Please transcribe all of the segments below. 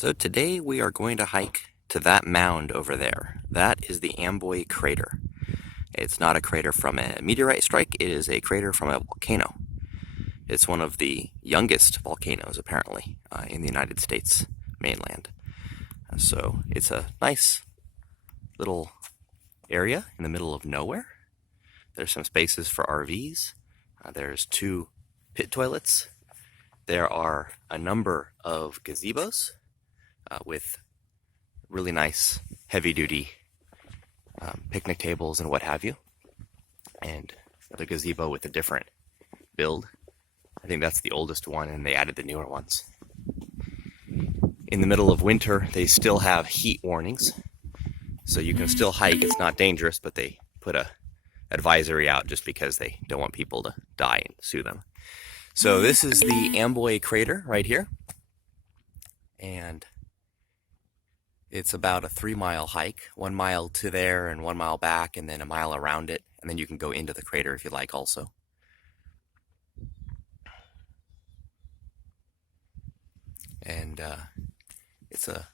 So today we are going to hike to that mound over there. That is the Amboy Crater. It's not a crater from a meteorite strike, it is a crater from a volcano. It's one of the youngest volcanoes, apparently, in the United States mainland. So it's a nice little area in the middle of nowhere. There's some spaces for RVs. There's 2 pit toilets. There are a number of gazebos with really nice heavy-duty picnic tables and what have you. And the gazebo with a different build. I think that's the oldest one, and they added the newer ones. In the middle of winter, they still have heat warnings, so you can still hike. It's not dangerous, but they put a advisory out just because they don't want people to die and sue them. So this is the Amboy Crater right here, and it's about a 3-mile hike, 1 mile to there and 1 mile back, and then a mile around it, and then you can go into the crater if you like also. And it's a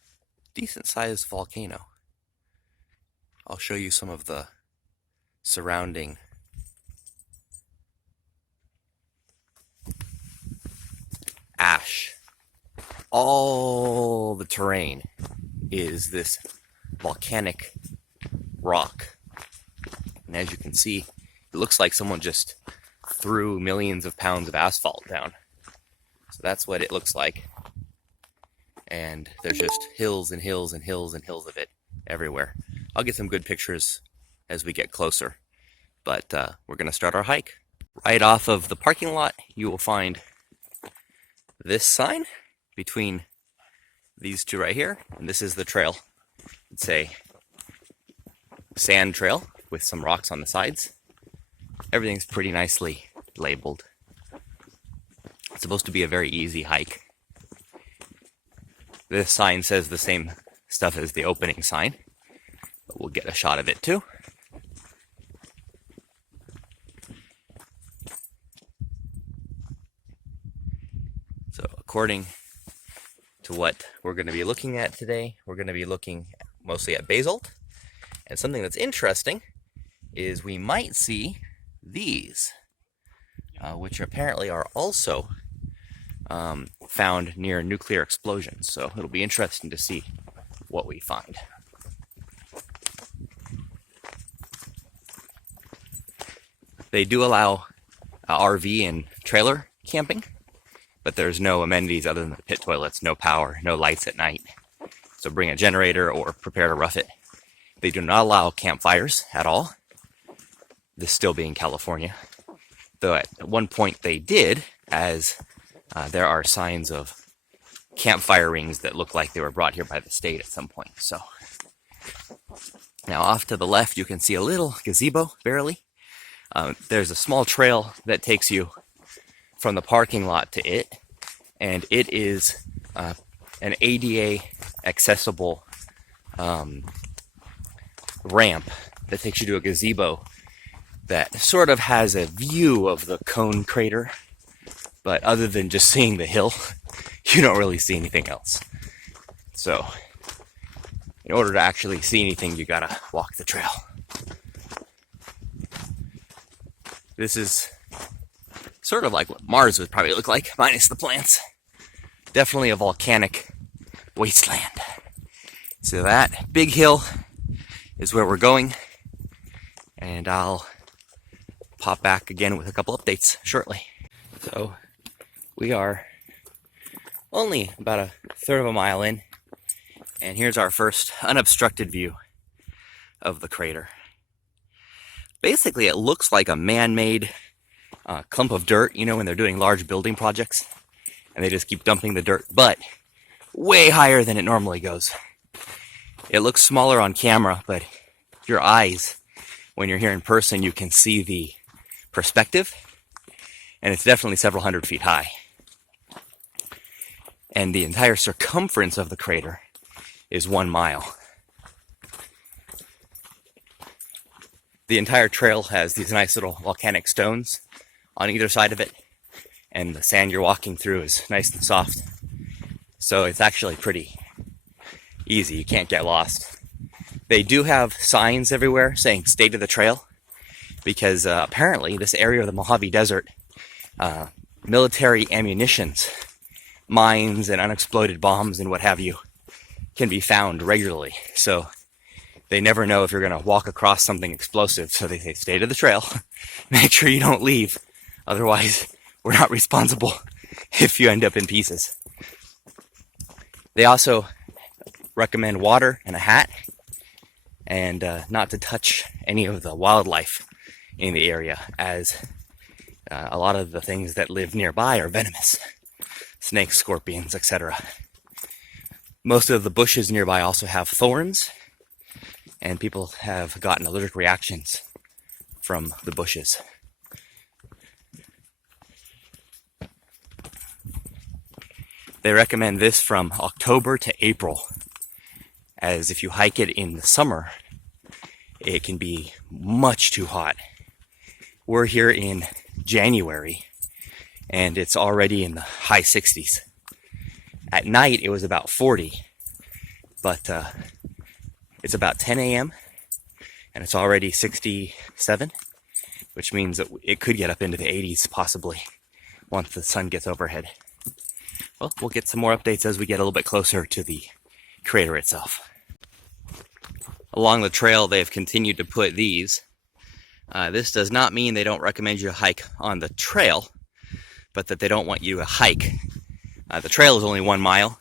decent-sized volcano. I'll show you some of the surrounding ash. All the terrain is this volcanic rock. And as you can see, it looks like someone just threw millions of pounds of asphalt down. So that's what it looks like. And there's just hills and hills and hills and hills of it everywhere. I'll get some good pictures as we get closer. But we're going to start our hike. Right off of the parking lot, you will find this sign between these 2 right here. And this is the trail. It's a sand trail with some rocks on the sides. Everything's pretty nicely labeled. It's supposed to be a very easy hike. This sign says the same stuff as the opening sign, but we'll get a shot of it too. So according to what we're going to be looking at today, we're going to be looking mostly at basalt. And something that's interesting is we might see these, which apparently are also found near nuclear explosions. So it'll be interesting to see what we find. They do allow RV and trailer camping, but there's no amenities other than the pit toilets, no power, no lights at night. So bring a generator or prepare to rough it. They do not allow campfires at all, this still being California. Though at one point they did, as there are signs of campfire rings that look like they were brought here by the state at some point. So now off to the left, you can see a little gazebo, barely. There's a small trail that takes you from the parking lot to it, and it is an ADA accessible ramp that takes you to a gazebo that sort of has a view of the cone crater, but other than just seeing the hill, you don't really see anything else. So in order to actually see anything, you gotta walk the trail. This is sort of like what Mars would probably look like, minus the plants. Definitely a volcanic wasteland. So that big hill is where we're going, and I'll pop back again with a couple updates shortly. So we are only about a third of a mile in, and here's our first unobstructed view of the crater. Basically, it looks like a man-made clump of dirt, you know, when they're doing large building projects, and they just keep dumping the dirt, but way higher than it normally goes. It looks smaller on camera, but your eyes, when you're here in person, you can see the perspective, and it's definitely several hundred feet high. And the entire circumference of the crater is 1 mile. The entire trail has these nice little volcanic stones on either side of it, and the sand you're walking through is nice and soft. So it's actually pretty easy. You can't get lost. They do have signs everywhere saying stay to the trail, because apparently this area of the Mojave Desert, military ammunitions, mines and unexploded bombs and what have you can be found regularly. So they never know if you're going to walk across something explosive. So they say stay to the trail, make sure you don't leave. Otherwise, we're not responsible if you end up in pieces. They also recommend water and a hat, and not to touch any of the wildlife in the area, as a lot of the things that live nearby are venomous. Snakes, scorpions, etc. Most of the bushes nearby also have thorns, and people have gotten allergic reactions from the bushes. They recommend this from October to April, as if you hike it in the summer, it can be much too hot. We're here in January, and it's already in the high 60s. At night, it was about 40, but it's about 10 a.m., and it's already 67, which means that it could get up into the 80s, possibly, once the sun gets overhead. Well, we'll get some more updates as we get a little bit closer to the crater itself. Along the trail, they've continued to put these. This does not mean they don't recommend you hike on the trail, but that they don't want you to hike. The trail is only 1 mile,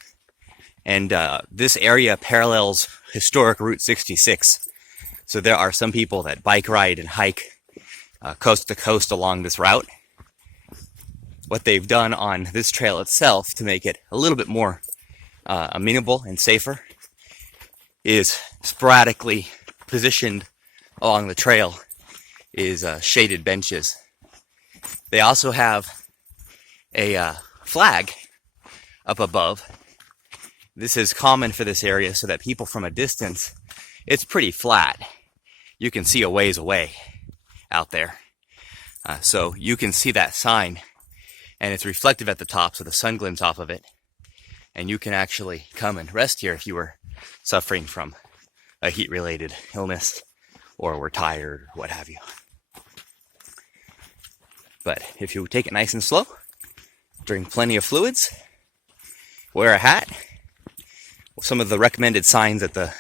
and this area parallels historic Route 66. So there are some people that bike ride and hike coast to coast along this route. What they've done on this trail itself to make it a little bit more amenable and safer is sporadically positioned along the trail is shaded benches. They also have a flag up above. This is common for this area so that people from a distance, it's pretty flat. You can see a ways away out there. So you can see that sign, and it's reflective at the top, so the sun glints off of it. And you can actually come and rest here if you were suffering from a heat-related illness or were tired or what have you. But if you take it nice and slow, drink plenty of fluids, wear a hat. Some of the recommended signs at the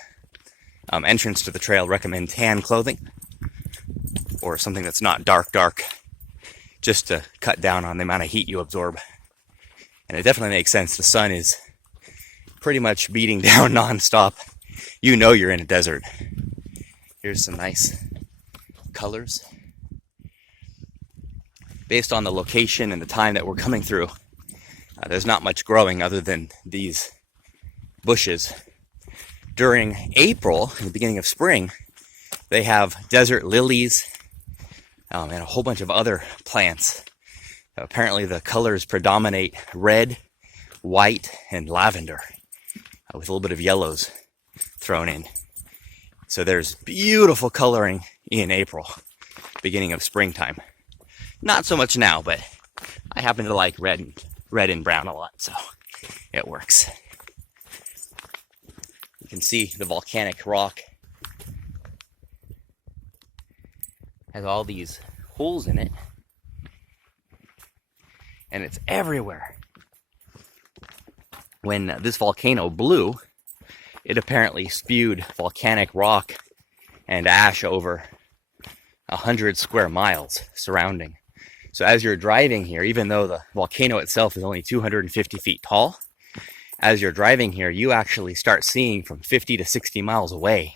entrance to the trail recommend tan clothing or something that's not dark, just to cut down on the amount of heat you absorb. And it definitely makes sense. The sun is pretty much beating down nonstop. You know you're in a desert. Here's some nice colors. Based on the location and the time that we're coming through, there's not much growing other than these bushes. During April, in the beginning of spring, they have desert lilies and a whole bunch of other plants. Apparently the colors predominate red, white, and lavender, with a little bit of yellows thrown in. So there's beautiful coloring in April, beginning of springtime. Not so much now, but I happen to like red and brown a lot, so it works. You can see the volcanic rock has all these holes in it, and it's everywhere. When this volcano blew, it apparently spewed volcanic rock and ash over 100 square miles surrounding. So as you're driving here, even though the volcano itself is only 250 feet tall, as you're driving here, you actually start seeing from 50 to 60 miles away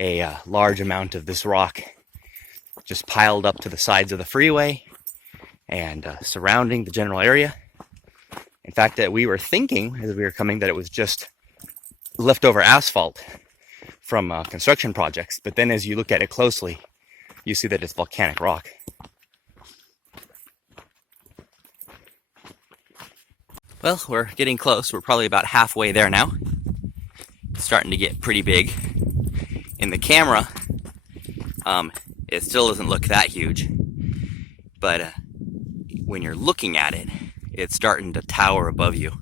a large amount of this rock just piled up to the sides of the freeway and surrounding the general area. In fact, that we were thinking as we were coming that it was just leftover asphalt from construction projects, but then as you look at it closely, you see that it's volcanic rock. Well, we're getting close. We're probably about halfway there now. It's starting to get pretty big. In the camera, it still doesn't look that huge, but when you're looking at it, it's starting to tower above you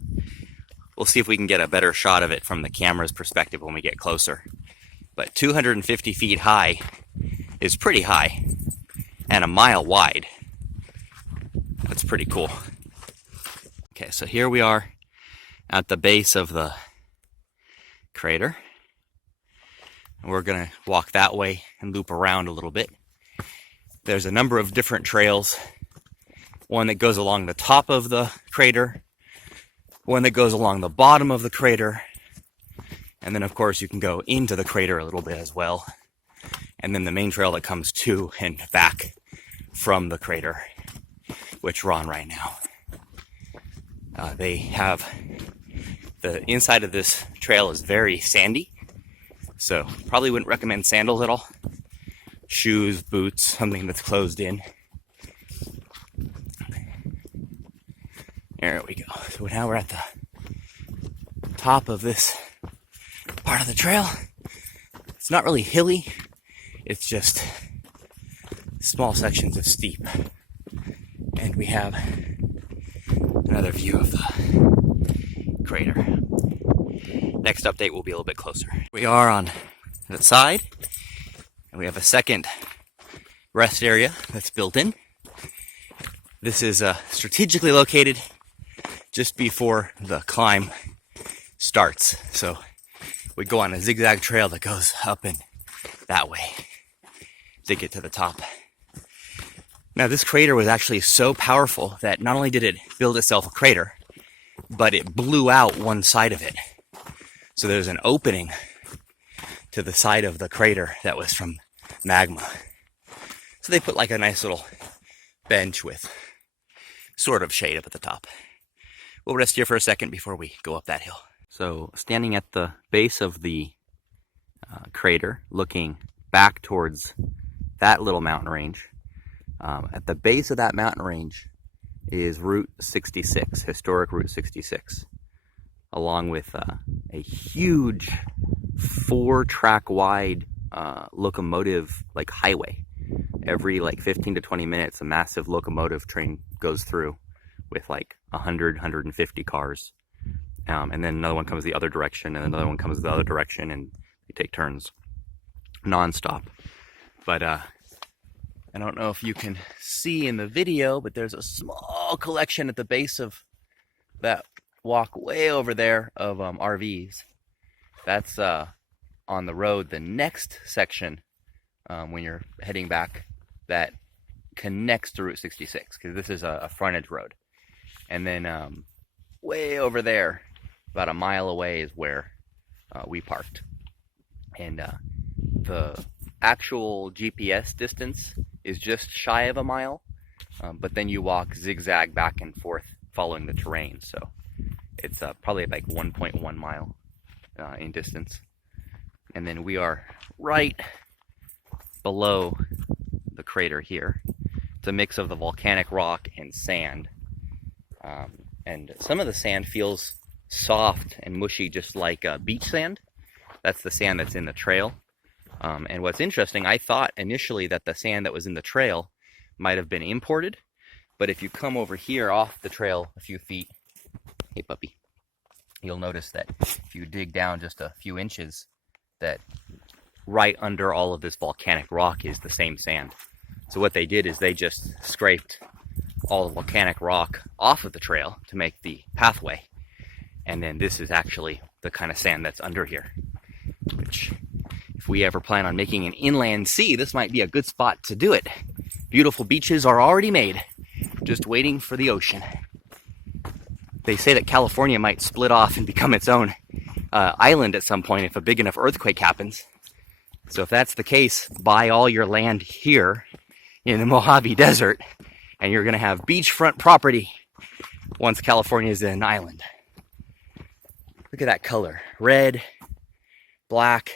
We'll see if we can get a better shot of it from the camera's perspective when we get closer. But 250 feet high is pretty high, and a mile wide. That's pretty cool. Okay, so here we are at the base of the crater. We're gonna walk that way and loop around a little bit. There's a number of different trails. One that goes along the top of the crater, one that goes along the bottom of the crater, and then of course you can go into the crater a little bit as well. And then the main trail that comes to and back from the crater, which we're on right now. They have, the inside of this trail is very sandy, so probably wouldn't recommend sandals at all. Shoes, boots, something that's closed in. There we go. So now we're at the top of this part of the trail. It's not really hilly. It's just small sections of steep. And we have another view of the crater. Next update will be a little bit closer. We are on the side, and we have a second rest area that's built in. This is strategically located just before the climb starts. So we go on a zigzag trail that goes up and that way to get to the top. Now this crater was actually so powerful that not only did it build itself a crater, but it blew out one side of it. So there's an opening to the side of the crater that was from magma. So they put like a nice little bench with sort of shade up at the top. We'll rest here for a second before we go up that hill. So standing at the base of the crater, looking back towards that little mountain range, at the base of that mountain range is Route 66, historic Route 66, along with a huge 4-track wide locomotive like highway. Every like 15 to 20 minutes, a massive locomotive train goes through with like 100, 150 cars. And then another one comes the other direction, and another one comes the other direction, and they take turns non-stop. But I don't know if you can see in the video, but there's a small collection at the base of that walk way over there of RVs. That's on the road, the next section when you're heading back that connects to Route 66, because this is a frontage road. And then way over there, about a mile away, is where we parked. And the actual GPS distance is just shy of a mile, but then you walk zigzag back and forth following the terrain. So it's probably like 1.1 mile in distance. And then we are right below the crater here. It's a mix of the volcanic rock and sand. And some of the sand feels soft and mushy, just like beach sand. That's the sand that's in the trail. And what's interesting, I thought initially that the sand that was in the trail might have been imported. But if you come over here off the trail a few feet, hey puppy, you'll notice that if you dig down just a few inches, that right under all of this volcanic rock is the same sand. So what they did is they just scraped all the volcanic rock off of the trail to make the pathway. And then this is actually the kind of sand that's under here, which if we ever plan on making an inland sea, this might be a good spot to do it. Beautiful beaches are already made, just waiting for the ocean. They say that California might split off and become its own island at some point if a big enough earthquake happens. So if that's the case, buy all your land here in the Mojave Desert, and you're going to have beachfront property once California is an island. Look at that color. Red, black,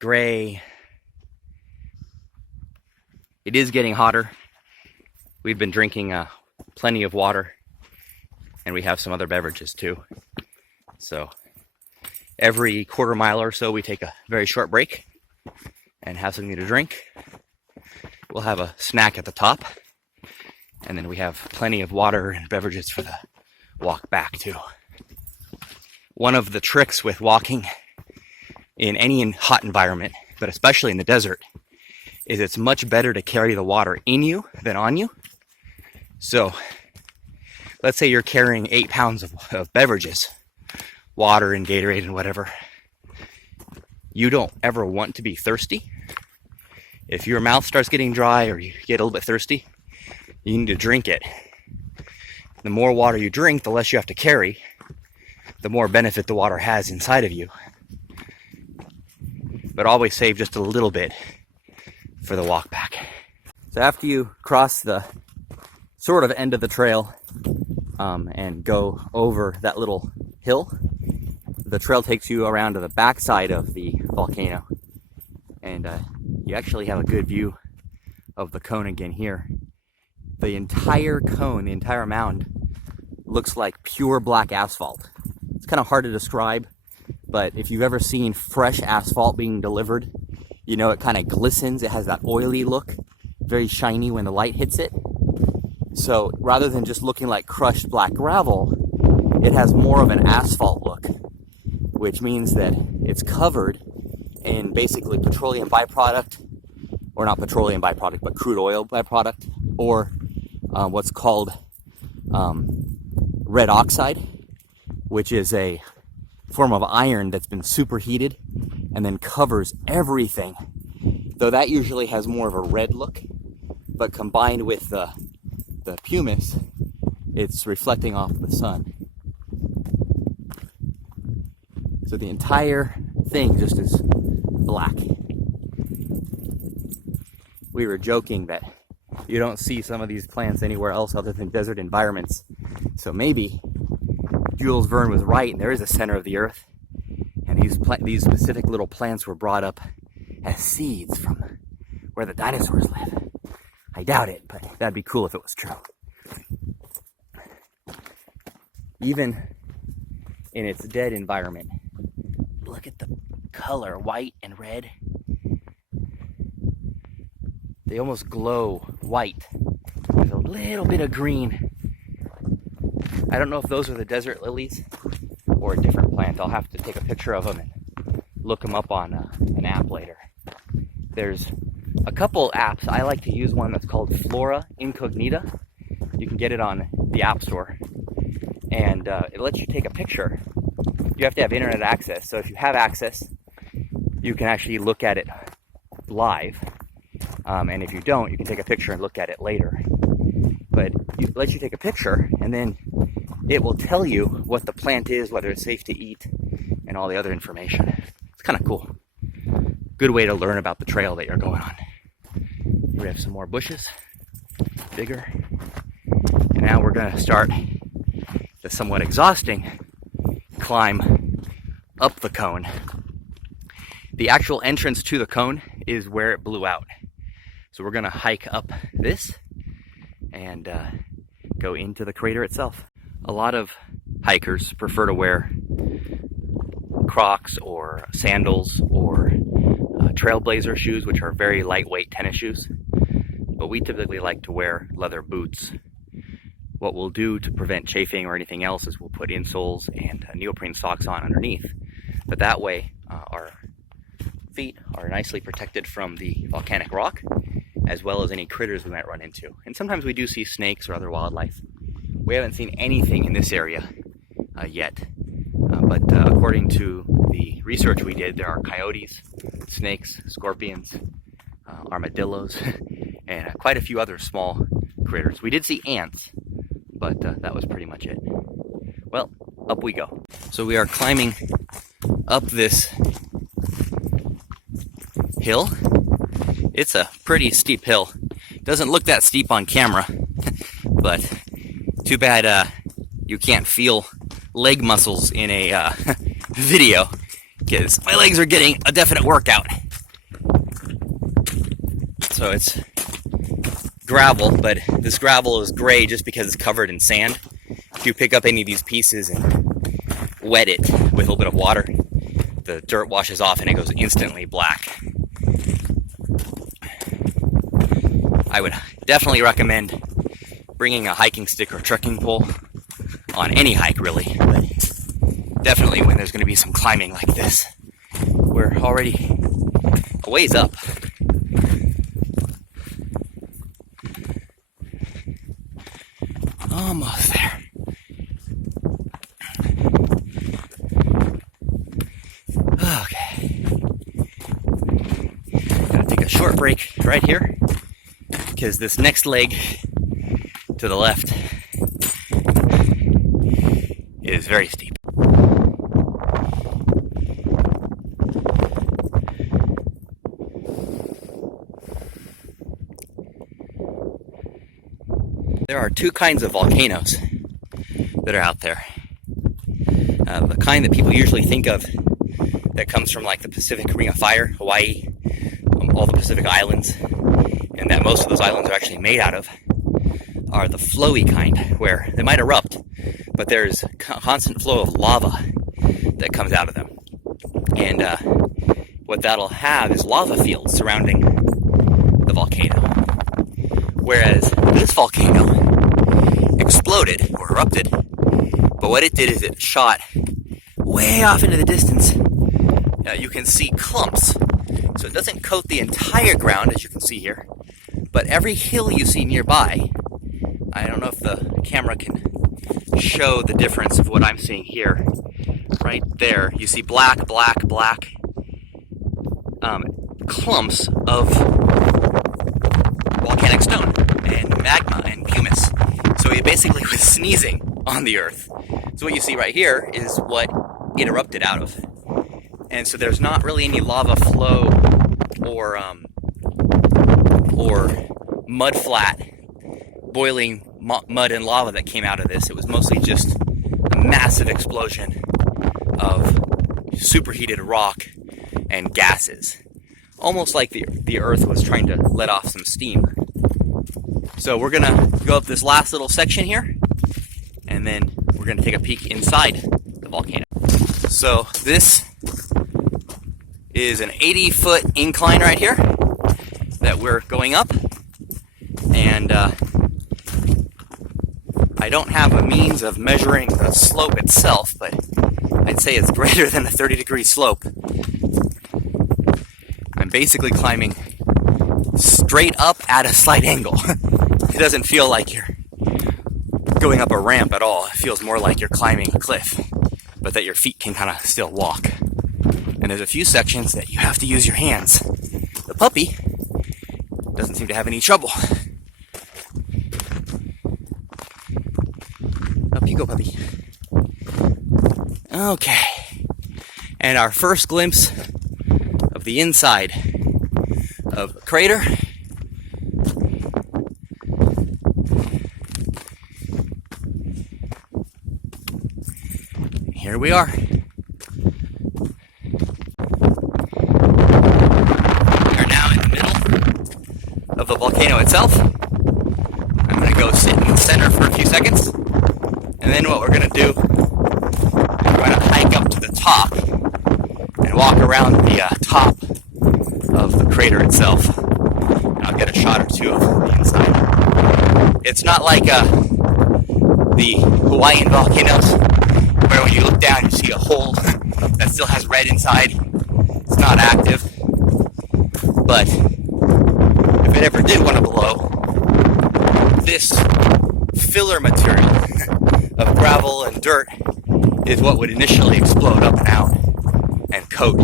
gray. It is getting hotter. We've been drinking plenty of water, and we have some other beverages too. So every quarter mile or so we take a very short break and have something to drink. We'll have a snack at the top, and then we have plenty of water and beverages for the walk back too. One of the tricks with walking in any hot environment, but especially in the desert, is it's much better to carry the water in you than on you. So let's say you're carrying 8 pounds of beverages, water and Gatorade and whatever. You don't ever want to be thirsty. If your mouth starts getting dry or you get a little bit thirsty, you need to drink it. The more water you drink, the less you have to carry, the more benefit the water has inside of you. But always save just a little bit for the walk back. So after you cross the sort of end of the trail and go over that little hill, the trail takes you around to the backside of the volcano, and you actually have a good view of the cone again here. The entire cone, the entire mound, looks like pure black asphalt. It's kind of hard to describe, but if you've ever seen fresh asphalt being delivered, you know it kind of glistens. It has that oily look, very shiny when the light hits it. So rather than just looking like crushed black gravel, it has more of an asphalt look, which means that it's covered in basically petroleum byproduct, or not petroleum byproduct, but crude oil byproduct, or what's called red oxide, which is a form of iron that's been superheated and then covers everything. Though that usually has more of a red look, but combined with the pumice, it's reflecting off the sun. So the entire thing just is black. We were joking that you don't see some of these plants anywhere else other than desert environments. So maybe Jules Verne was right, and there is a center of the earth, and these specific little plants were brought up as seeds from where the dinosaurs live. I doubt it, but that'd be cool if it was true. Even in its dead environment, look at the color, white and red. They almost glow white with a little bit of green. I don't know if those are the desert lilies or a different plant. I'll have to take a picture of them and look them up on an app later. There's a couple apps. I like to use one that's called Flora Incognita. You can get it on the App Store, and it lets you take a picture. You have to have internet access, so if you have access, you can actually look at it live, and if you don't, you can take a picture and look at it later. But it lets you take a picture, and then it will tell you what the plant is, whether it's safe to eat, and all the other information. It's kind of cool. Good way to learn about the trail that you're going on. We have some more bushes, bigger. And now we're going to start the somewhat exhausting climb up the cone. The actual entrance to the cone is where it blew out. So we're going to hike up this and go into the crater itself. A lot of hikers prefer to wear Crocs or sandals or Trailblazer shoes, which are very lightweight tennis shoes. But we typically like to wear leather boots. What we'll do to prevent chafing or anything else is we'll put insoles and neoprene socks on underneath. But that way our feet are nicely protected from the volcanic rock, as well as any critters we might run into. And sometimes we do see snakes or other wildlife. We haven't seen anything in this area yet. But according to the research we did, there are coyotes, snakes, scorpions, armadillos, and quite a few other small critters. We did see ants, but that was pretty much it. Well, up we go. So we are climbing up this hill. It's a pretty steep hill. Doesn't look that steep on camera, but too bad you can't feel leg muscles in a video, because my legs are getting a definite workout. So it's gravel, but this gravel is gray just because it's covered in sand. If you pick up any of these pieces and wet it with a little bit of water, the dirt washes off and it goes instantly black. I would definitely recommend bringing a hiking stick or trekking pole on any hike, really, but definitely when there's going to be some climbing like this. We're already a ways up. Almost there. Okay. Gonna take a short break right here because this next leg to the left is very steep. There are two kinds of volcanoes that are out there. The kind that people usually think of that comes from like the Pacific Ring of Fire, Hawaii, all the Pacific Islands, and that most of those islands are actually made out of, are the flowy kind, where they might erupt, but there's a constant flow of lava that comes out of them. And what that'll have is lava fields surrounding the volcano. Whereas this volcano exploded or erupted, but what it did is it shot way off into the distance. You can see clumps, so it doesn't coat the entire ground as you can see here, but every hill you see nearby, I don't know if the camera can show the difference of what I'm seeing here. Right there, you see black clumps of volcanic stone and magma and humus. So it basically was sneezing on the earth. So what you see right here is what it erupted out of. And so there's not really any lava flow or mud flat, boiling mud and lava that came out of this. It was mostly just a massive explosion of superheated rock and gases. Almost like the earth was trying to let off some steam. So we're gonna go up this last little section here, and then we're gonna take a peek inside the volcano. So this is an 80-foot incline right here that we're going up, and I don't have a means of measuring the slope itself, but I'd say it's greater than a 30-degree slope. I'm basically climbing straight up at a slight angle. It doesn't feel like you're going up a ramp at all. It feels more like you're climbing a cliff, but that your feet can kind of still walk. And there's a few sections that you have to use your hands. The puppy doesn't seem to have any trouble. Up you go, puppy. Okay. And our first glimpse of the inside of the crater. Here we are. We are now in the middle of the volcano itself. I'm going to go sit in the center for a few seconds. And then what we're going to do is we're going to hike up to the top and walk around the top of the crater itself. And I'll get a shot or two of the inside. It's not like the Hawaiian volcanoes, where when you look down you see a hole that still has red inside. It's not active. But if it ever did want to blow, this filler material of gravel and dirt is what would initially explode up and out and coat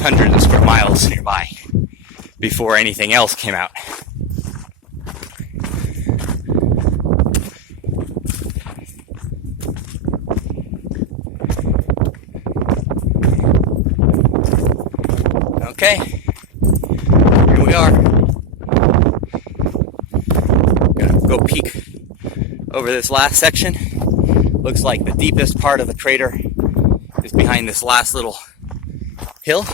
hundreds of square miles nearby before anything else came out. Okay, here we are. Gonna go peek over this last section. Looks like the deepest part of the crater is behind this last little hill.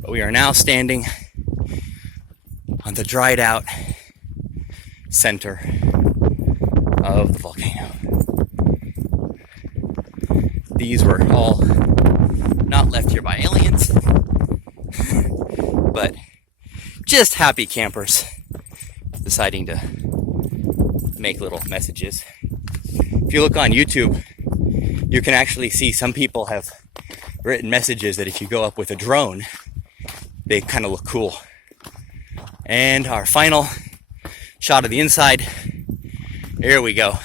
But we are now standing on the dried out center of the volcano. These were all not left here by aliens, but just happy campers deciding to make little messages. If you look on YouTube, you can actually see some people have written messages that if you go up with a drone, they kind of look cool. And our final shot of the inside. Here we go.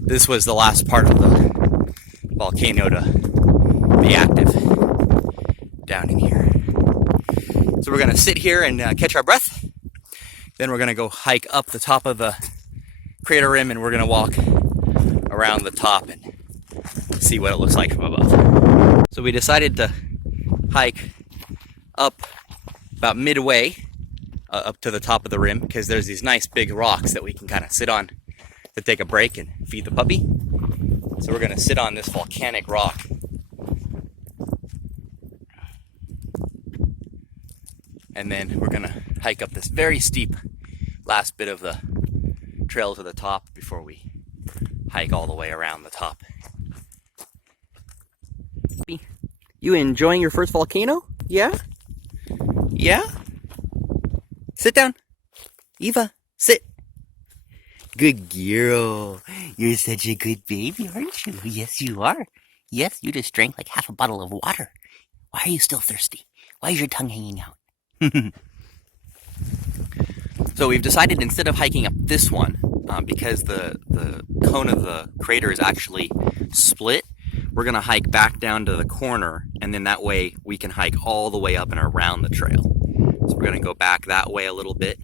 This was the last part of the volcano to be active down in here. So we're gonna sit here and catch our breath. Then we're gonna go hike up the top of the crater rim, and we're gonna walk around the top and see what it looks like from above. So we decided to hike up about midway up to the top of the rim, because there's these nice big rocks that we can kind of sit on to take a break and feed the puppy. So we're gonna sit on this volcanic rock. And then we're gonna hike up this very steep last bit of the trail to the top before we hike all the way around the top. You enjoying your first volcano? Yeah? Yeah? Sit down. Eva, sit. Good girl. You're such a good baby, aren't you? Yes, you are. Yes, you just drank like half a bottle of water. Why are you still thirsty? Why is your tongue hanging out? So we've decided, instead of hiking up this one, because the cone of the crater is actually split, we're going to hike back down to the corner, and then that way we can hike all the way up and around the trail. So we're going to go back that way a little bit,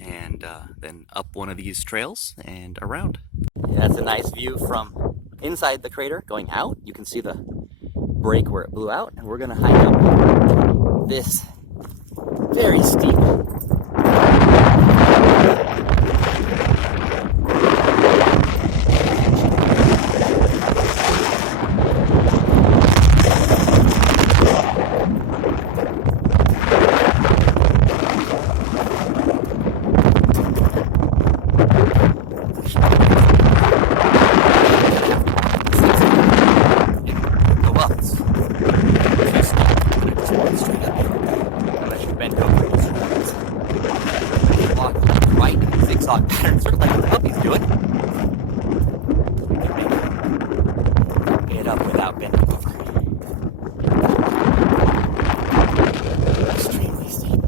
and then up one of these trails and around. Yeah, that's a nice view from inside the crater going out. You can see the break where it blew out, and we're going to hike up this very steep pattern, sort of like what the puppy's doing. Get up without bending over. Extremely steep.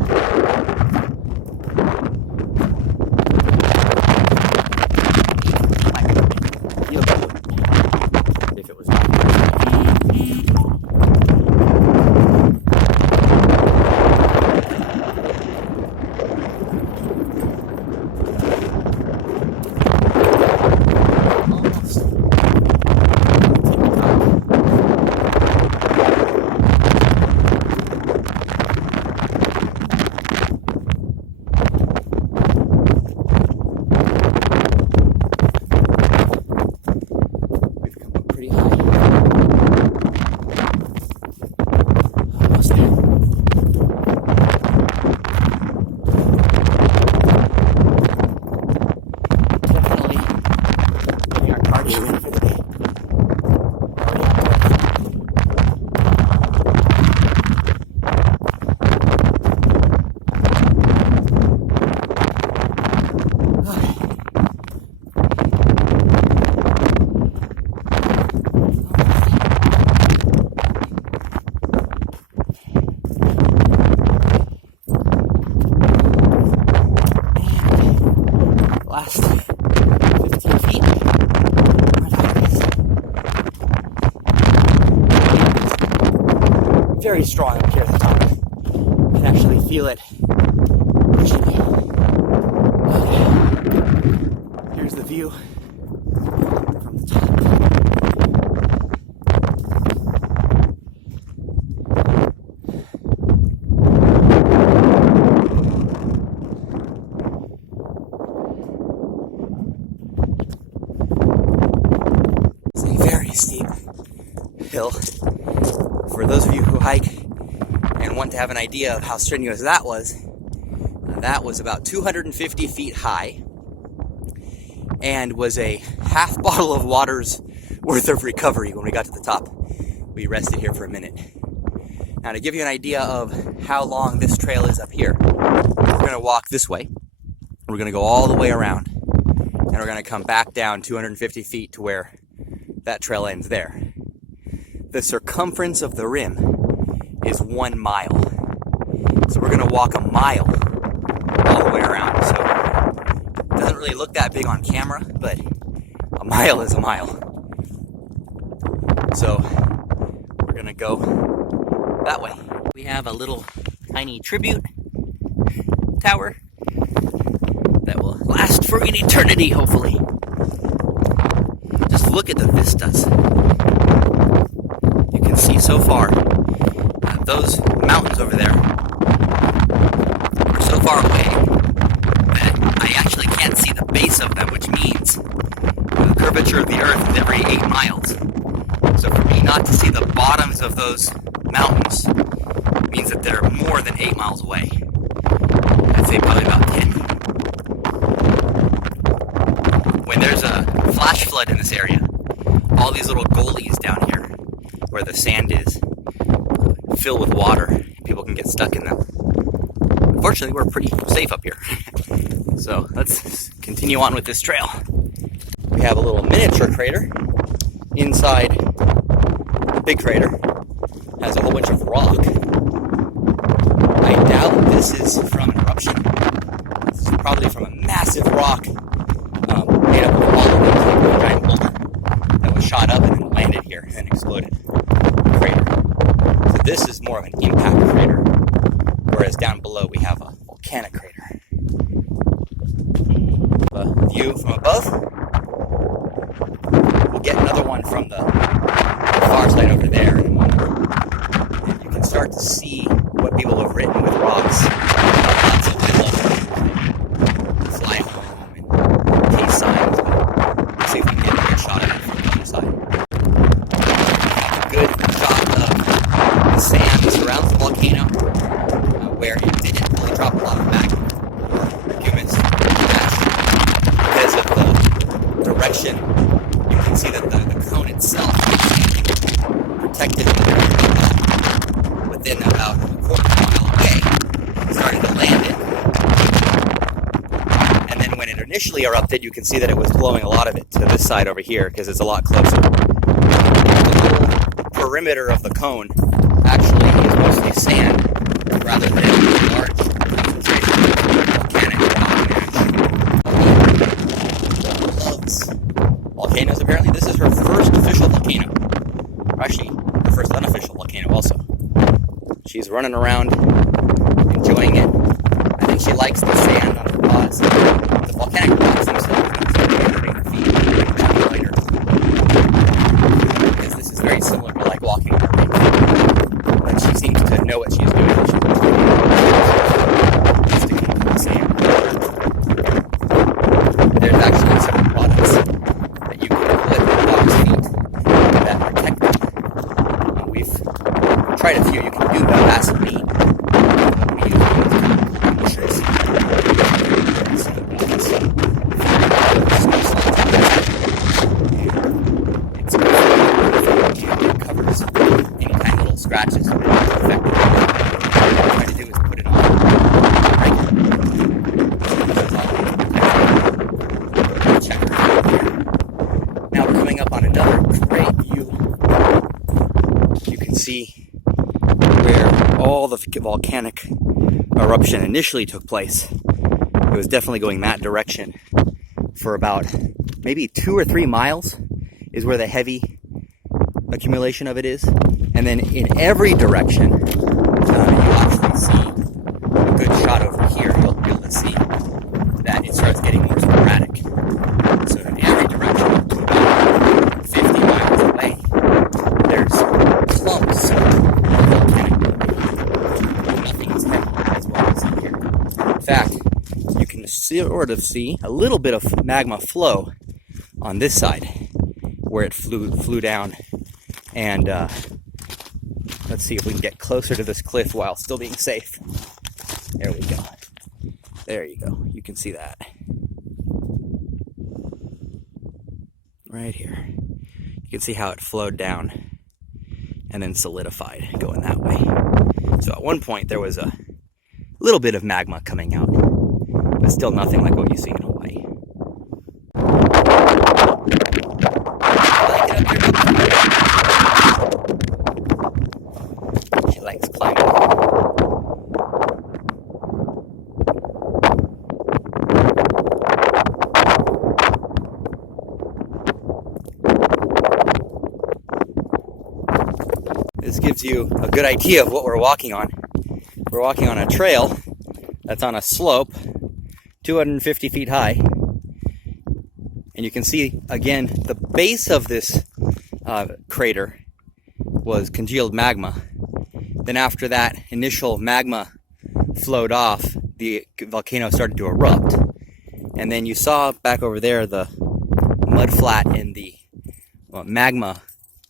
Feel good if it was last 15 feet. Very strong up here at the top. You can actually feel it pushing me. Okay. Here's the view from the top. Steep hill. For those of you who hike and want to have an idea of how strenuous that was about 250 feet high and was a half bottle of water's worth of recovery when we got to the top. We rested here for a minute. Now, to give you an idea of how long this trail is up here, we're going to walk this way. We're going to go all the way around. and we're going to come back down 250 feet to where that trail ends there. The circumference of the rim is 1 mile. So we're going to walk a mile all the way around. So it doesn't really look that big on camera, but a mile is a mile. So we're going to go that way. We have a little tiny tribute tower that will last for an eternity, hopefully. Just look at the vistas. You can see so far. Those mountains over there are so far away that I actually can't see the base of them, which means the curvature of the earth is every 8 miles. So for me not to see the bottoms of those mountains means that they're more than 8 miles away. I'd say probably about 10. When there's a flash flood in this area, all these little gullies down here where the sand is fill with water. People can get stuck in them. Fortunately, we're pretty safe up here. So let's continue on with this trail. We have a little miniature crater inside the big crater. It has a whole bunch of rock. I doubt this is from an eruption. This is probably from a massive rock made up of all of these, like a giant boulder that was shot up and then landed here and then exploded. Crater. So this is more of an impact crater, whereas down below we have a volcanic crater. A view from above. We'll get another one from the far side over there in a moment. And you can start to see what people have written with rocks. Lots of little fly home and case signs. Let's see if we can get a good shot of it from the other side. Good shot of the sand that surrounds the volcano, where it didn't really drop a lot of magma or humus ash. Because of the direction, you can see that the cone itself is protected within about a quarter of a mile away. It started to land it. And then when it initially erupted, you can see that it was blowing a lot of it to this side over here because it's a lot closer. Perimeter of the cone actually is mostly sand rather than large concentration of volcanic rock ash. Loves volcanoes. Apparently this is her first official volcano. Or actually, her first unofficial volcano also. She's running around enjoying it. I think she likes the sand on her paws. The volcanic rocks themselves are hurting her feet. Lighter. Because this is very similar to like walking on a lake. But she seems to know what she's doing. She's sticking to the sand. There's actually some products that you can put in dog's feet that protect them. And we've tried a few. You can do that acid meat. We use bushes. It's good. It covers any kind of little scratches that are affected. What I'm trying to do is put it on. Check it out here. Now we're coming up on another great view. You can see where all the volcanic eruption initially took place. It was definitely going that direction for about maybe 2 or 3 miles is where the heavy accumulation of it is. And then in every direction, you actually see a good shot over here. You'll be able to see that it starts getting more sporadic. So in every direction, to about 50 miles away, there's clumps of volcanic activity. Nothing is heavy as well as in here. In fact, you can sort of see a little bit of magma flow on this side where it flew down. And let's see if we can get closer to this cliff while still being safe. There we go. There you go. You can see that. Right here. You can see how it flowed down and then solidified going that way. So at one point there was a little bit of magma coming out, but still nothing like what you see in Hawaii. this gives you a good idea of what we're walking on. We're walking on a trail that's on a slope 250 feet high. And you can see, again, the base of this crater was congealed magma. Then after that initial magma flowed off, the volcano started to erupt. And then you saw back over there the mud flat in the magma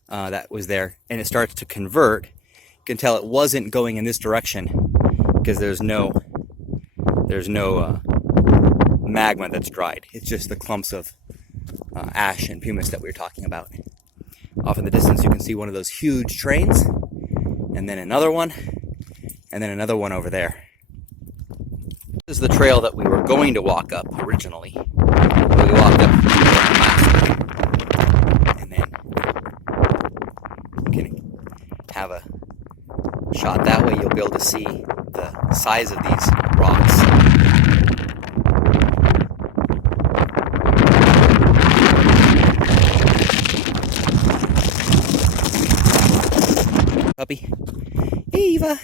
that was there, and it starts to convert. You can tell it wasn't going in this direction because there's no magma that's dried. It's just the clumps of ash and pumice that we were talking about. Off in the distance you can see one of those huge trains, and then another one, and then another one over there. This is the trail that we were going to walk up originally. We walked up last week, and then you can have a shot that way. You'll be able to see the size of these rocks. Puppy. Eva.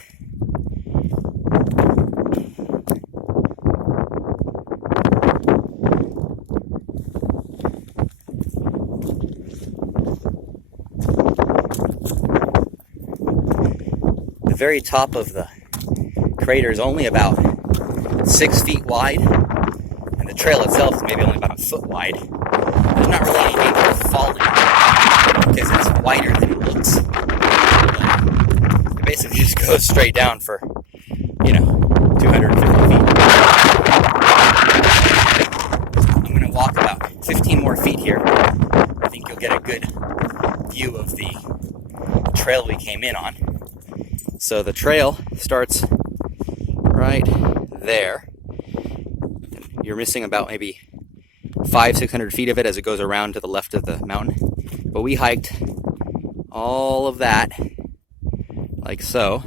The very top of the crater is only about 6 feet wide, and the trail itself is maybe only about a foot wide. There's not really any danger of falling because it's wider than it looks. It basically just goes straight down for, 250 feet. I'm going to walk about 15 more feet here. I think you'll get a good view of the trail we came in on. So the trail starts right there. You're missing about maybe 500-600 feet of it as it goes around to the left of the mountain. But we hiked all of that, like so,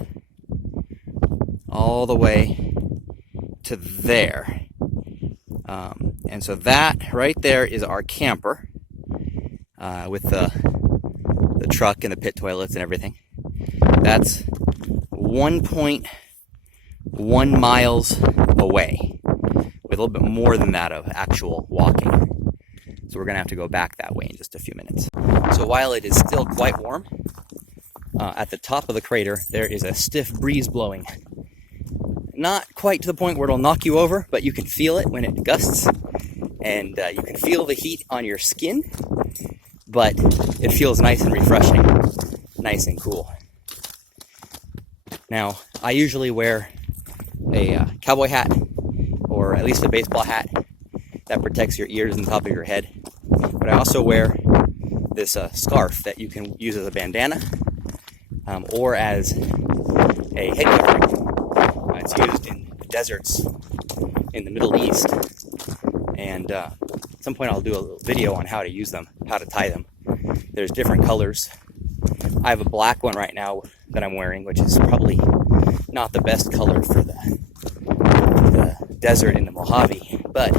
all the way to there. And so that right there is our camper with the truck and the pit toilets and everything. That's 1.1 miles away, with a little bit more than that of actual walking. So we're going to have to go back that way in just a few minutes. So while it is still quite warm, at the top of the crater there is a stiff breeze blowing. Not quite to the point where it'll knock you over, but you can feel it when it gusts, and you can feel the heat on your skin, but it feels nice and refreshing, nice and cool. Now, I usually wear a cowboy hat, or at least a baseball hat that protects your ears and the top of your head. But I also wear this scarf that you can use as a bandana or as a head covering. It's used in the deserts in the Middle East. And at some point I'll do a little video on how to use them, how to tie them. There's different colors. I have a black one right now that I'm wearing, which is probably not the best color for the desert in the Mojave, but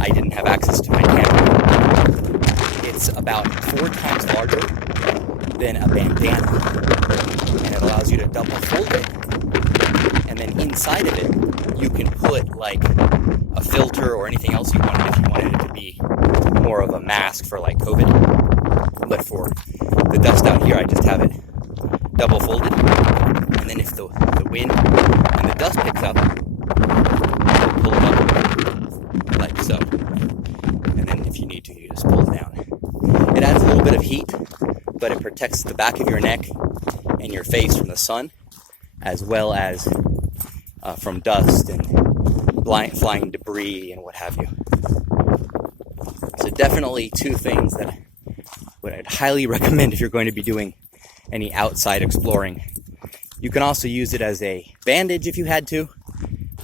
I didn't have access to my camera. It's about 4 times larger than a bandana, and it allows you to double fold it, and then inside of it you can put like a filter or anything else you wanted, if you wanted it to be more of a mask for like COVID. But for the dust out here, I just have it double folded, and then if the wind and the dust picks up, pull it up like so, and then if you need to, you just pull it down. It adds a little bit of heat, but it protects the back of your neck and your face from the sun, as well as from dust and flying debris and what have you. So definitely 2 things that I'd highly recommend if you're going to be doing any outside exploring. You can also use it as a bandage if you had to,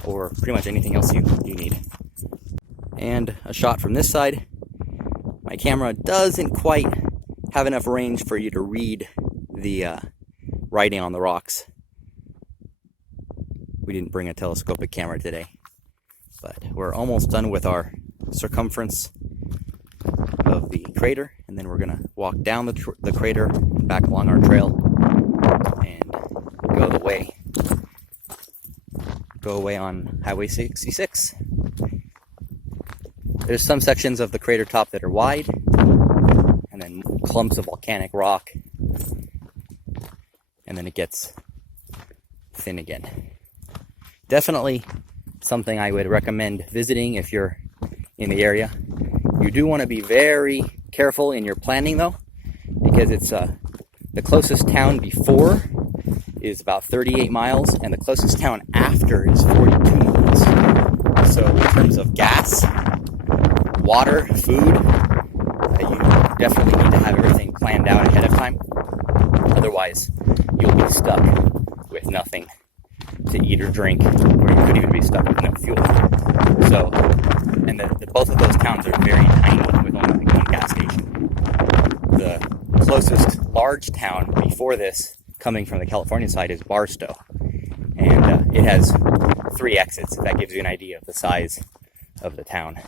or pretty much anything else you need. And a shot from this side. My camera doesn't quite have enough range for you to read the writing on the rocks. We didn't bring a telescopic camera today, but we're almost done with our circumference of the crater, and then we're gonna walk down the crater and back along our trail. and go away on Highway 66. There's some sections of the crater top that are wide, and then clumps of volcanic rock, and then it gets thin again. Definitely something I would recommend visiting if you're in the area. You do want to be very careful in your planning though, because it's the closest town before is about 38 miles, and the closest town after is 42 miles. So in terms of gas, water, food, you definitely need to have everything planned out ahead of time. Otherwise, you'll be stuck with nothing to eat or drink, or you could even be stuck with no fuel. So, and both of those towns are very tiny with only one gas station. The closest large town before this, coming from the California side, is Barstow, and it has 3 exits, if that gives you an idea of the size of the town.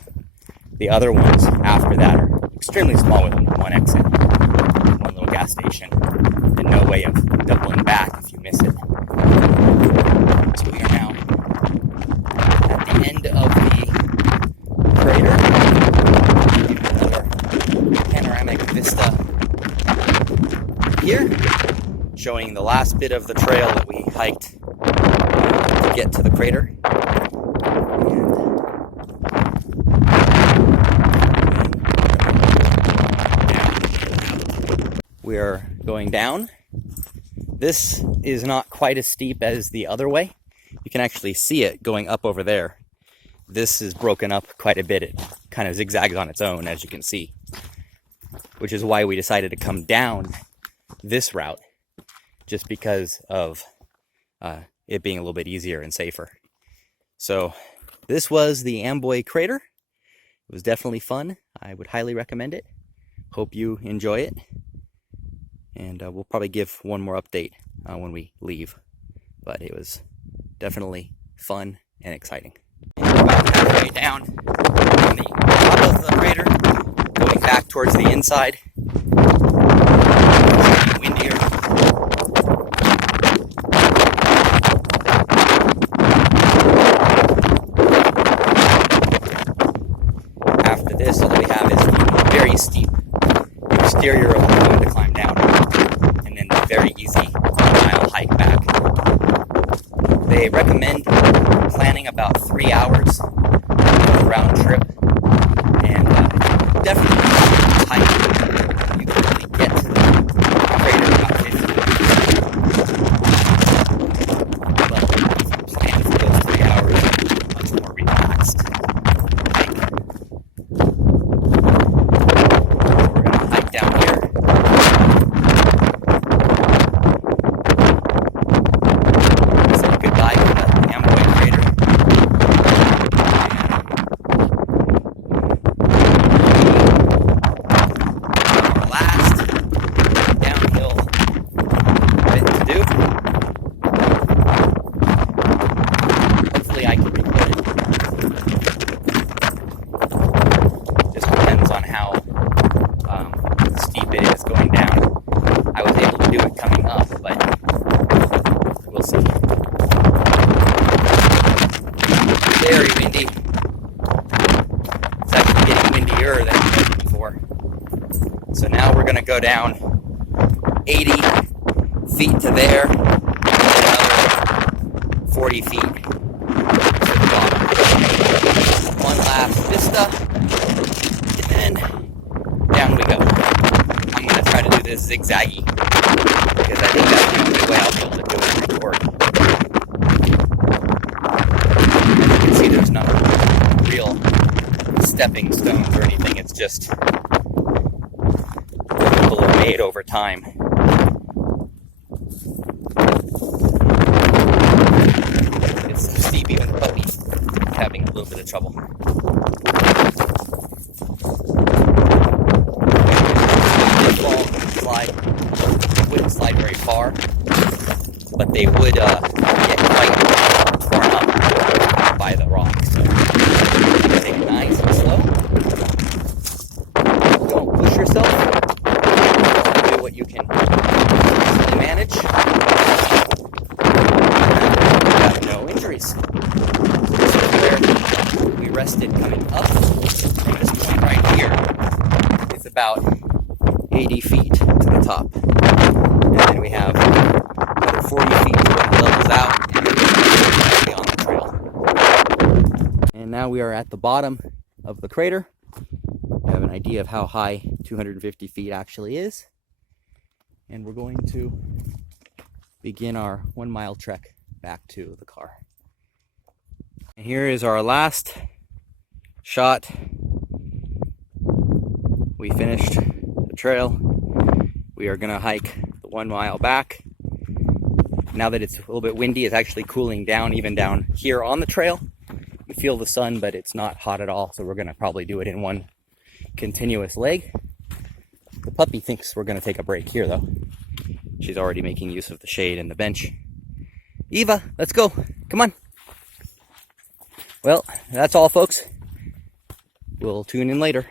The other ones after that are extremely small with only 1 exit, 1 little gas station, and no way of doubling back if you miss it. So we are now at the end of the crater. Another panoramic vista here, showing the last bit of the trail that we hiked to get to the crater. We are going down. This is not quite as steep as the other way. You can actually see it going up over there. This is broken up quite a bit. It kind of zigzags on its own, as you can see, which is why we decided to come down this route, just because of it being a little bit easier and safer. So this was the Amboy Crater. It was definitely fun. I would highly recommend it. Hope you enjoy it. And we'll probably give one more update when we leave. But it was definitely fun and exciting. And we're about halfway down on the top of the crater, going back towards the inside. It's getting windier. After this, all we have is the very steep exterior of the moon to climb down, and then the very easy 1-mile hike back. They recommend planning about 3 hours round trip, and definitely hike. You can really get to the crater in about 15 minutes. But if you plan for those 3 hours, it's much more relaxed hike. We're going to hike down here. Say goodbye to the Amboy Crater. Our last downhill bit to do. Hopefully I can record it. Just depends on how steep it is going down. I was able to do it coming up, but we'll see. Very windy. It's actually getting windier than it was before. So now we're going to go down 80 feet to there, and another 40 feet to the bottom. One last vista, and then down we go. I'm going to try to do this zigzaggy, because I think that's the only way I'll be able to do it and record. As you can see, there's no real stepping stones or anything. It's just what people have made over time. It's so steep, even the puppy's having a little bit of trouble. Wouldn't slide very far, but they would get quite torn up by the rocks. So take it nice and slow. Don't push yourself. Do what you can easily manage. 80 feet to the top. And then we have another 40 feet to when it levels out and then we're on the trail. And now we are at the bottom of the crater. We have an idea of how high 250 feet actually is. And we're going to begin our 1 mile trek back to the car. And here is our last shot. We finished the trail. We are gonna hike the 1 mile back. Now that it's a little bit windy, it's actually cooling down even down here on the trail. We feel the sun, but it's not hot at all, so we're gonna probably do it in one continuous leg. The puppy thinks we're gonna take a break here though. She's already making use of the shade and the bench. Eva, let's go. Come on. Well, that's all, folks. We'll tune in later.